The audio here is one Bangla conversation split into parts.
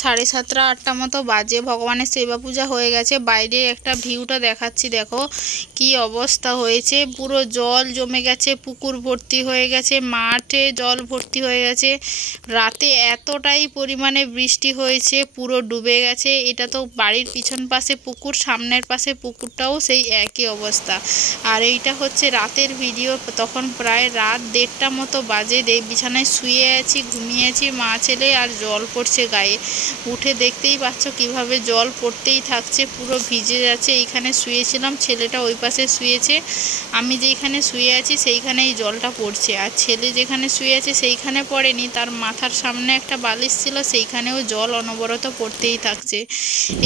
সাড়ে সাতটা, আটটা মতো বাজে। ভগবানের সেবা পূজা হয়ে গেছে। বাইরে একটা ভিউটা দেখাচ্ছি, দেখো কি অবস্থা হয়েছে। পুরো জল জমে গেছে, পুকুর ভর্তি হয়ে গেছে, মাঠে জল ভর্তি হয়ে গেছে। রাতে এতটাই পরিমাণে বৃষ্টি হয়েছে, পুরো ডুবে গেছে। এটা তো বাড়ির পিছন পাশে পুকুর, সামনের পাশে পুকুরটাও সেই একই অবস্থা। আর এইটা হচ্ছে রাতের ভিডিও। তখন প্রায় রাত দেড়টা মতো বাজে। বিছানায় শুয়ে আছি ঘুমিয়েছি মা, ছেলে আর জল পড়ছে গায়ে। উঠে দেখতেই পাচ্ছ কীভাবে জল পড়তেই থাকছে, পুরো ভিজে যাচ্ছে। এইখানে শুয়েছিলাম, ছেলেটা ওই পাশে শুয়েছে। আমি যেইখানে শুয়ে আছি সেইখানেই জলটা পড়ছে। আর ছেলে যেখানে শুয়ে আছে সেইখানে পড়েনি, তার মাথার সামনে একটা বালিশ ছিল, সেইখানেও জল অনবরত পড়তেই থাকছে।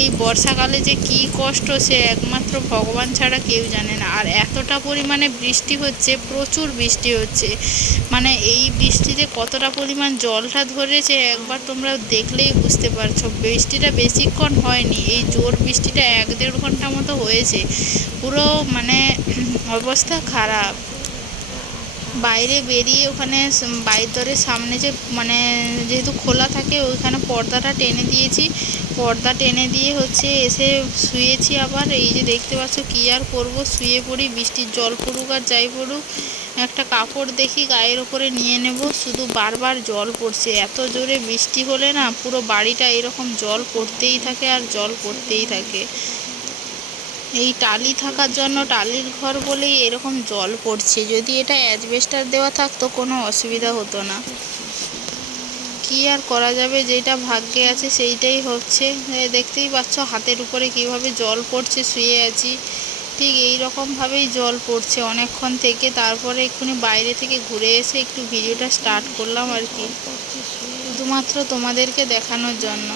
এই বর্ষাকালে যে কি কষ্ট, সে একমাত্র ভগবান ছাড়া কেউ জানে না। আর এতটা পরিমাণে বৃষ্টি হচ্ছে, প্রচুর বৃষ্টি হচ্ছে। মানে এই বৃষ্টিতে কতটা পরিমাণ জলটা ধরেছে, একবার তোমরা দেখলেই বুঝতে পারছ। বৃষ্টিটা বেশিক্ষণ হয়নি। এই জোর বৃষ্টিটা এক দেড় ঘণ্টা মতো হয়েছে। পুরো মানে অবস্থা খারাপ। বাইরে বেরিয়ে ওখানে বাইরের সামনে যে মানে যেহেতু খোলা থাকে, ওইখানে পর্দাটা টেনে দিয়েছি। পর্দা টেনে দিয়ে হচ্ছে এসে শুয়েছি আবার। এই যে দেখতে পাচ্ছ কী আর করব? শুয়ে পড়ি, বৃষ্টির জল পড়ুক আর যাই পড়ুক। একটা কাপড় দেখি গায়ের ওপরে নিয়ে নেব। শুধু বারবার জল পড়ছে। এত জোরে বৃষ্টি হলে না পুরো বাড়িটা এরকম জল পড়তেই থাকে আর জল পড়তেই থাকে। এই টালি থাকার জন্য টালির ঘর বলেই এরকম জল পড়ছে। যদি এটা অ্যাজবেস্টার দেওয়া থাকতো কোনো অসুবিধা হতো না। কি আর করা যাবে? যেটা ভাগ্যে আছে সেইটাই হচ্ছে। দেখতেই পাচ্ছ হাতের উপরে কীভাবে জল পড়ছে, শুয়ে আছি। ঠিক এই রকমভাবেই জল পড়ছে অনেকক্ষণ থেকে। তারপরে এক্ষুনি বাইরে থেকে ঘুরে এসে একটু ভিডিওটা স্টার্ট করলাম আর কি। শুধুমাত্র তোমাদেরকে দেখানোর জন্য।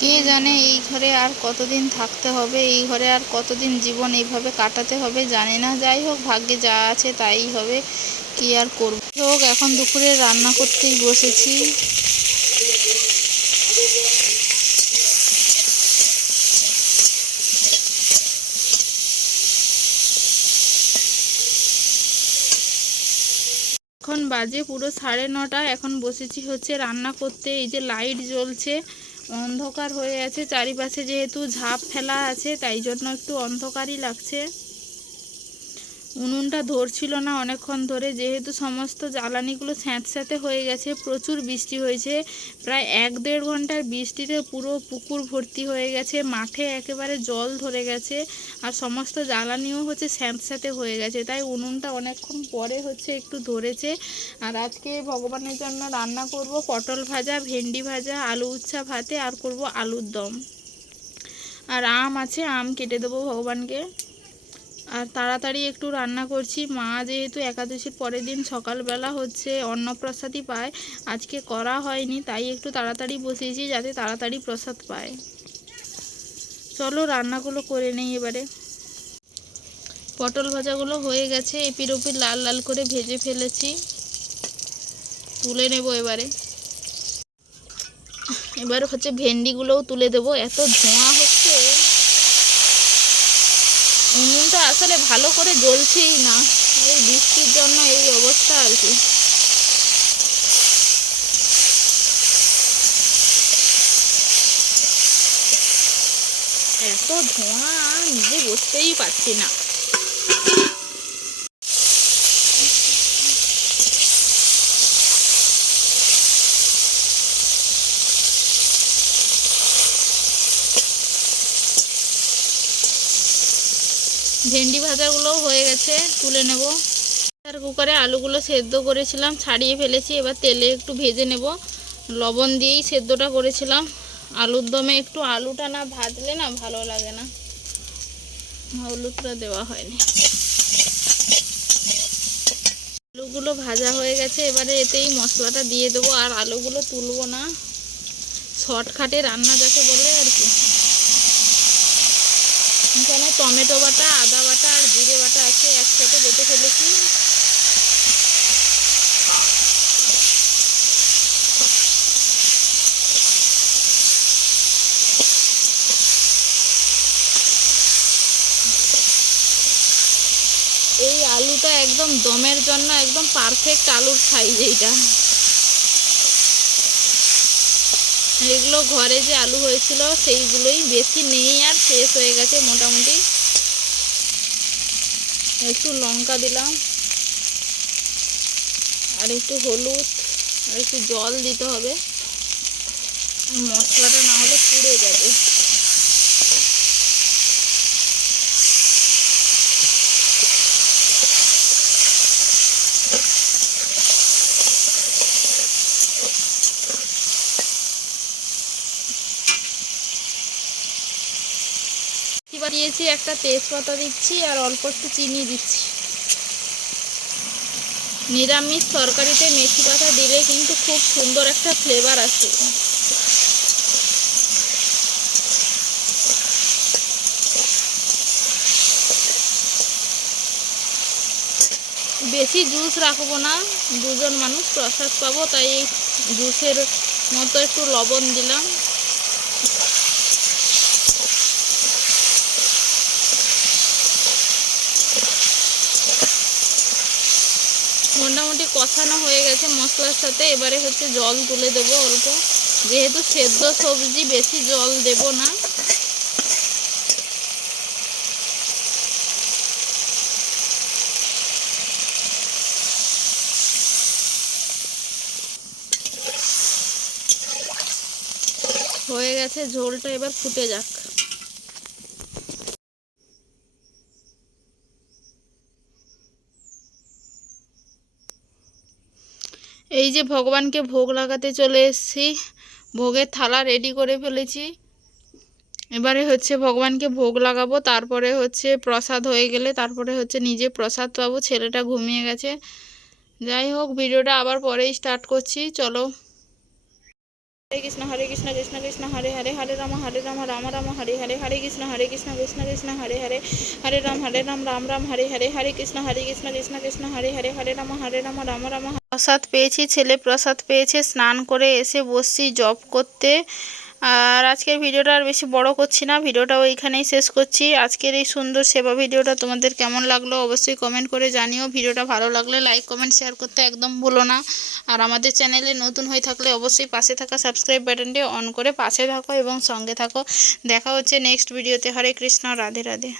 কে জানে এই ঘরে আর কতদিন থাকতে হবে, এই ঘরে আর কতদিন জীবন এইভাবে কাটাতে হবে জানি না। যাই হোক, ভাগ্যে যা আছে তাই হবে। কি আর করব? হোক, এখন দুপুরে রান্না করতেই বসেছি। এখন বাজে, পুরো সাড়ে নটা, এখন বসেছি হচ্ছে রান্না করতে, এই যে লাইট জ্বলছে, অন্ধকার হয়ে আছে, চারিপাশে যেহেতু ঝাঁপ ফেলা আছে, তাই জন্য একটু অন্ধকারই লাগছে। উনুনটা ধরছিল না অনেকক্ষণ ধরে, যেহেতু সমস্ত জ্বালানিগুলো স্যাঁতস্যাঁতে হয়ে গেছে, প্রচুর বৃষ্টি হয়েছে। প্রায় এক দেড় ঘণ্টার বৃষ্টিতে পুরো পুকুর ভর্তি হয়ে গেছে, মাঠে একেবারে জল ধরে গেছে আর সমস্ত জ্বালানিও হচ্ছে স্যাঁতস্যাঁতে হয়ে গেছে। তাই উনুনটা অনেকক্ষণ পরে হচ্ছে একটু ধরেছে। আর আজকে ভগবানের জন্য রান্না করব পটল ভাজা, ভেন্ডি ভাজা, আলু উচ্ছা ভাতে, আর করব আলুর দম। আর আম আছে, আম কেটে দেবো ভগবানকে। আর তাড়াতাড়ি একটু রান্না করছি। মা যেহেতু একাদশীর পরের দিন সকালবেলা হচ্ছে অন্নপ্রসাদই পায়। আজকে করা হয়নি, তাই একটু তাড়াতাড়ি বসিয়েছি যাতে তাড়াতাড়ি প্রসাদ পায়। চলো রান্নাগুলো করে নেই এবারে। পটল ভাজাগুলো হয়ে গেছে এপির ওপির লাল লাল করে ভেজে ফেলেছি। তুলে নেব এবারে। এবার হচ্ছে ভেন্ডিগুলোও তুলে দেবো। এত ধোঁয়া হচ্ছে উনুনটা আসলে ভালো করে জ্বলছেই না। এই বৃষ্টির জন্য এই অবস্থা আর কি। এত ধোঁয়া, নিজে বসতেই পারছি না। ভেন্ডি ভাজাগুলোও হয়ে গেছে, তুলে নেব। আর কুকারে আলুগুলো সেদ্ধ করেছিলাম, ছাড়িয়ে ফেলেছি, এবার তেলে একটু ভেজে নেব। লবণ দিয়েই সেদ্ধটা করেছিলাম। আলুর দমে একটু আলুটা না ভাজলে না ভালো লাগে না। হলুদটা দেওয়া হয়নি। আলুগুলো ভাজা হয়ে গেছে, এবারে এতেই মশলাটা দিয়ে দেবো। আর আলুগুলো তুলবো না। শর্টকাটে রান্না যাকে বলে আর কি। এখানে টমেটো বাটা, আদা বাটা আর জিরে বাটা আছে, একসাথে বেটে ফেলেছি। এই আলুটা একদম দমের জন্য একদম পারফেক্ট আলুর সাইজ এইটা। এগুলো ঘরে যে আলু হয়েছিল, সেইগুলোই বেশি নেই আর শেষ হয়ে গেছে মোটামুটি। একটু লঙ্কা দিলাম। আর একটু হলুদ, আর একটু জল দিতে হবে। মশলাটা না হলে পুড়ে যাবে। দিয়েছি একটা তেজপাতা দিচ্ছি আর অল্প একটু চিনি দিচ্ছি। নিরামিষ তরকারিতে মেথি পাতা দিলে কিন্তু খুব সুন্দর একটা ফ্লেভার আসে। বেশি জুস রাখব না, দুজন মানুষ প্রসাদ পাবো, তাই জুসের মতো একটু লবণ দিলাম। মোটামুটি কষানো হয়ে গেছে মশলার সাথে। এবারে হচ্ছে জল তুলে দেবো অল্প। যেহেতু সেদ্ধ সবজি, বেশি জল দেব না। হয়ে গেছে, ঝোলটা এবার ফুটে যাক। এই যে ভগবানকে ভোগ লাগাতে চলে এসেছি। ভোগের থালা রেডি করে ফেলেছি। এবারে হচ্ছে ভগবানকে ভোগ লাগাবো, তারপরে হচ্ছে প্রসাদ হয়ে গেলে তারপরে হচ্ছে নিজে প্রসাদ পাবো, ছেলেটা ঘুমিয়ে গেছে। যাই হোক, ভিডিওটা আবার পরেই স্টার্ট করছি, চলো। হরে কৃষ্ণ হরে কৃষ্ণ কৃষ্ণ কৃষ্ণ, হরে হরে হরে রাম হরে রাম রাম রাম, হরে হরে হরে কৃষ্ণ হরে কৃষ্ণ কৃষ্ণ কৃষ্ণ, হরে হরে হরে রাম হরে রাম রাম রাম, হরে হরে হরে কৃষ্ণ হরে কৃষ্ণ কৃষ্ণ কৃষ্ণ, হরে হরে হরে রাম হরে রাম রাম রাম প্রসাদ পেয়েছি, ছেলে প্রসাদ পেয়েছে, স্নান করে এসে বসছি জব করতে। আর আজকের ভিডিওটা আর বেশি বড় করছি না ভিডিওটা ওইখানেই শেষ করছি। আজকের এই সুন্দর সেবা ভিডিওটা তোমাদের কেমন লাগল অবশ্যই কমেন্ট করে জানিও। ভিডিওটা ভালো লাগলে লাইক কমেন্ট শেয়ার করতে একদম ভুলো না। আর আমাদের চ্যানেলে নতুন হয়ে থাকলে অবশ্যই পাশে থাকা সাবস্ক্রাইব বাটনটি অন করে পাশে থাকো এবং সঙ্গে থাকো। দেখা হচ্ছে নেক্সট ভিডিওতে হরে কৃষ্ণ, রাধে রাধে।